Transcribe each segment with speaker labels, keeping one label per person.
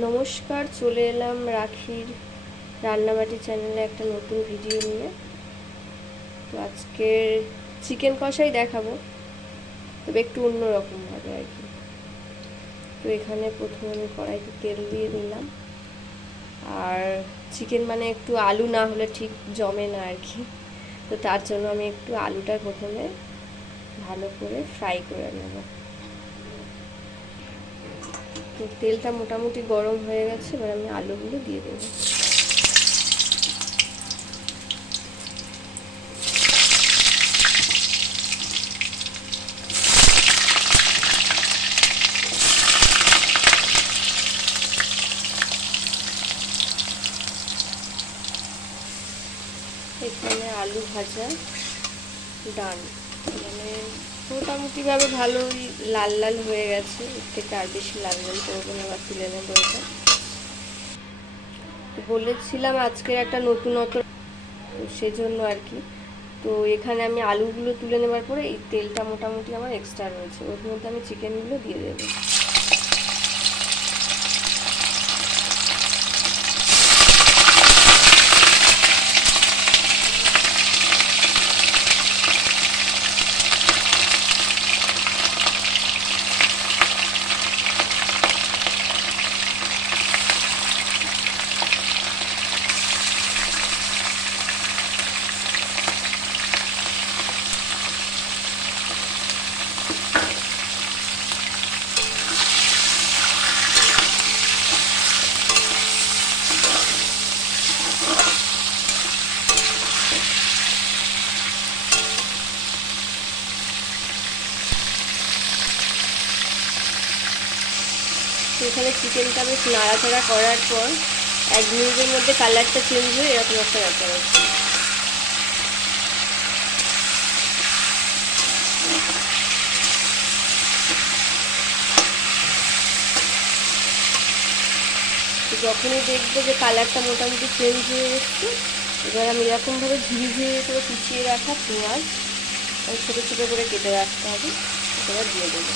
Speaker 1: নমস্কার, চলে এলাম রাখির রান্নাবাটি চ্যানেলে একটা নতুন ভিডিও নিয়ে। তো আজকে চিকেন কষাই দেখাবো, তবে একটু অন্যরকমভাবে আর কি। তো এখানে প্রথমে আমি কড়াইতে তেল দিয়ে দিলাম। আর চিকেন মানে একটু আলু না হলে ঠিক জমে না আর কি। তো তার জন্য আমি একটু আলুটা প্রথমে ভালো করে ফ্রাই করে নেব। তো তেলটা মোটামুটি গরম হয়ে গেছে, এবার আমি আলুগুলো দিয়ে দেবো। এখানে আলু ভাজা, ডান। মানে মোটামুটিভাবে ভালোই লাল লাল হয়ে গেছে। এর থেকে আর বেশি লাল লাল করব না বা তুলে নেব এটা। বলেছিলাম আজকের একটা নতুনত্ব সেজন্য আর কি। তো এখানে আমি আলুগুলো তুলে নেবার পরে এই তেলটা মোটামুটি আমার এক্সট্রা রয়েছে। ওর মধ্যে আমি চিকেনগুলো দিয়ে দেবো। এখানে চিকেনটা বেশ নাড়াচাড়া করার পর এক মিনিটের মধ্যে কালারটা চেঞ্জ হয়ে এরকম একটা ব্যাপার তো যখনই দেখব যে কালারটা মোটামুটি চেঞ্জ হয়ে এসছে, এবার আমি এরকমভাবে ধীরে ধীরে করে কুচিয়ে রাখা পেঁয়াজ ছোটো ছোটো করে কেটে রাখতে হবে, এবার দিয়ে দেবো।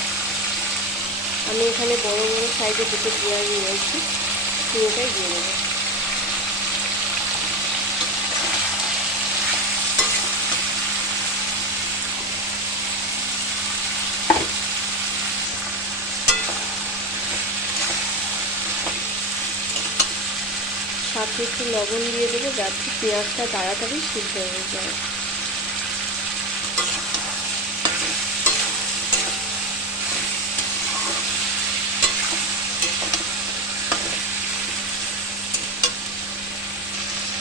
Speaker 1: আমি এখানে বড় বড় সাইজে দুটো পেঁয়াজ নিয়েছি পুরোটাই দিয়ে দেবো। সাথে একটু লবণ দিয়ে দেবো, যাতে পেঁয়াজটা তাড়াতাড়ি সিদ্ধ হয়ে যায়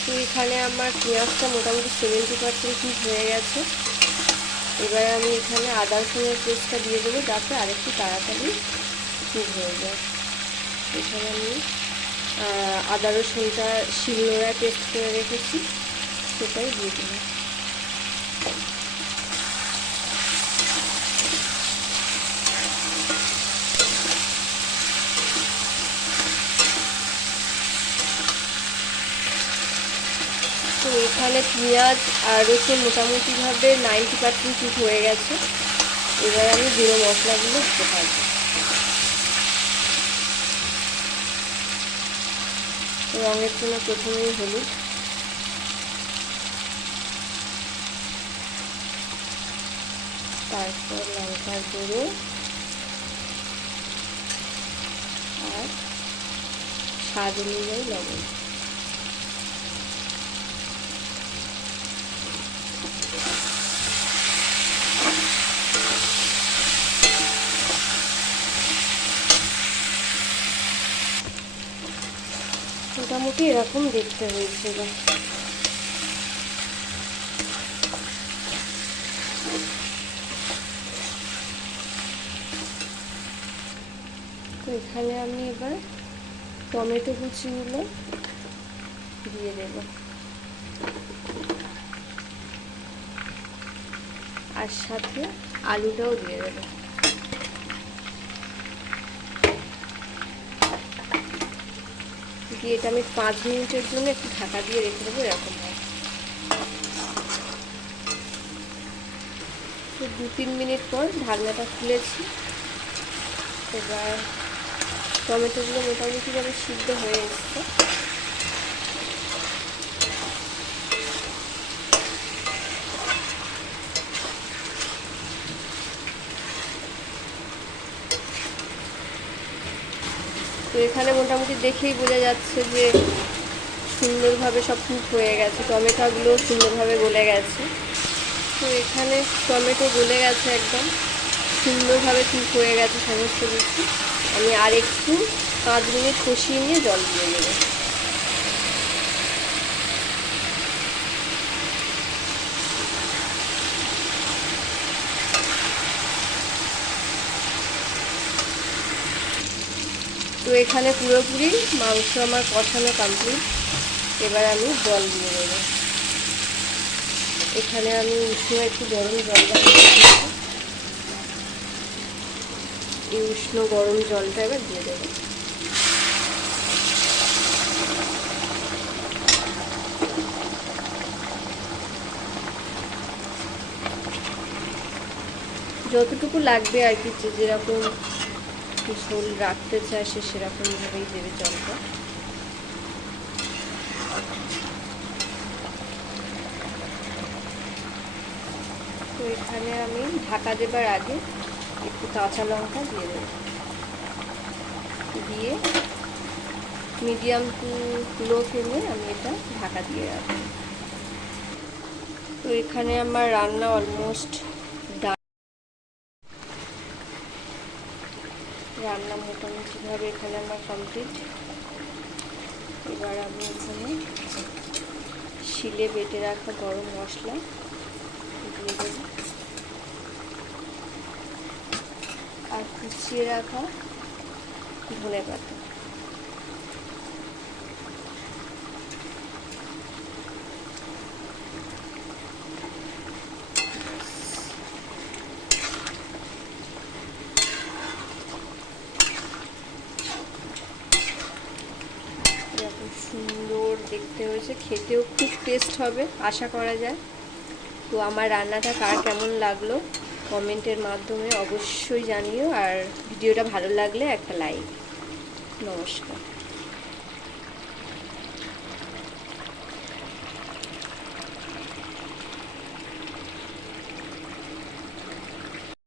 Speaker 1: তো এখানে আমার পেঁয়াজটা মোটামুটি সেভেন্টি পার্সেন্ট ঠিক হয়ে গেছে। এবার আমি এখানে আদা রসুনের পেস্টটা দিয়ে দেবো, যাতে আরেকটু তাড়াতাড়ি ঠিক হয়ে যায়। এখানে আমি আদা রসুনটা শিলনোড়ায় পেস্ট করে রেখেছি, সেটাই দিয়ে দেবো তো এখানে পেঁয়াজ আর রসুন মোটামুটিভাবে নাইনটি পার্সেন্ট ঠিক হয়ে গেছে। এবার আমি গুঁড়ো মশলাগুলো দিতে পারব। রঙের জন্য প্রথমেই হলুদ। তারপর লঙ্কার গুঁড়ো। আর স্বাদ অনুযায়ী লবণ। মোটামুটি এরকম দেখতে হয়েছিল? তো এখানে আমি এবার টমেটো কুচিগুলো দিয়ে দেব। আর সাথে আলুটাও দিয়ে দেবো। দিয়ে এটা আমি পাঁচ মিনিটের জন্য একটু ঢাকা দিয়ে রেখে দেবো, এরকম তো দু তিন মিনিট পর ঢাকনাটা খুলেছি। এবার টমেটোগুলো মোটামুটিভাবে সিদ্ধ হয়ে এসছে। তো এখানে মোটামুটি দেখেই বোঝা যাচ্ছে যে সুন্দরভাবে সব কুক হয়ে গেছে। টমেটোগুলো সুন্দরভাবে গলে গেছে। তো এখানে টমেটো গলে গেছে একদম। সুন্দরভাবে কুক হয়ে গেছে সমস্ত কিছু। আমি আর একটু পাঁচ মিনিট কষিয়ে নিয়ে জল দিয়ে দেবো। তো এখানে পুরোপুরি মাংস আমার কষানো কমপ্লিট এবার আমি জল দিয়ে দেবো। এখানে আমি উষ্ণ একটু গরম জল এই উষ্ণ গরম জলটা এবার দিয়ে দেবো। যতটুকু লাগবে আর কি, যে যেরকম ঝোল রাখতে চায় সে সেরকমভাবেই দেবে জলটা। তো এখানে আমি ঢাকা দেবার আগে একটু কাঁচা লঙ্কা দিয়ে দেবো। দিয়ে মিডিয়াম টু লো ফ্লেমে আমি এটা ঢাকা দিয়ে রাখব। তো এখানে আমার রান্না অলমোস্ট ডান রান্না মোটামুটিভাবে এখানে আমার কমপ্লিট এবার আমি এখানে শিলে বেটে রাখা গরম মশলা দিয়ে দেব। আর কুচিয়ে রাখা ধনে পাতা এরকম সুন্দর দেখতে হয়েছে, খেতেও খুব টেস্ট হবে, আশা করা যায়। তো আমার রান্নাটা কার কেমন লাগল কমেন্টের মাধ্যমে অবশ্যই জানিও, আর ভিডিওটা ভালো লাগলে একটা লাইক নমস্কার।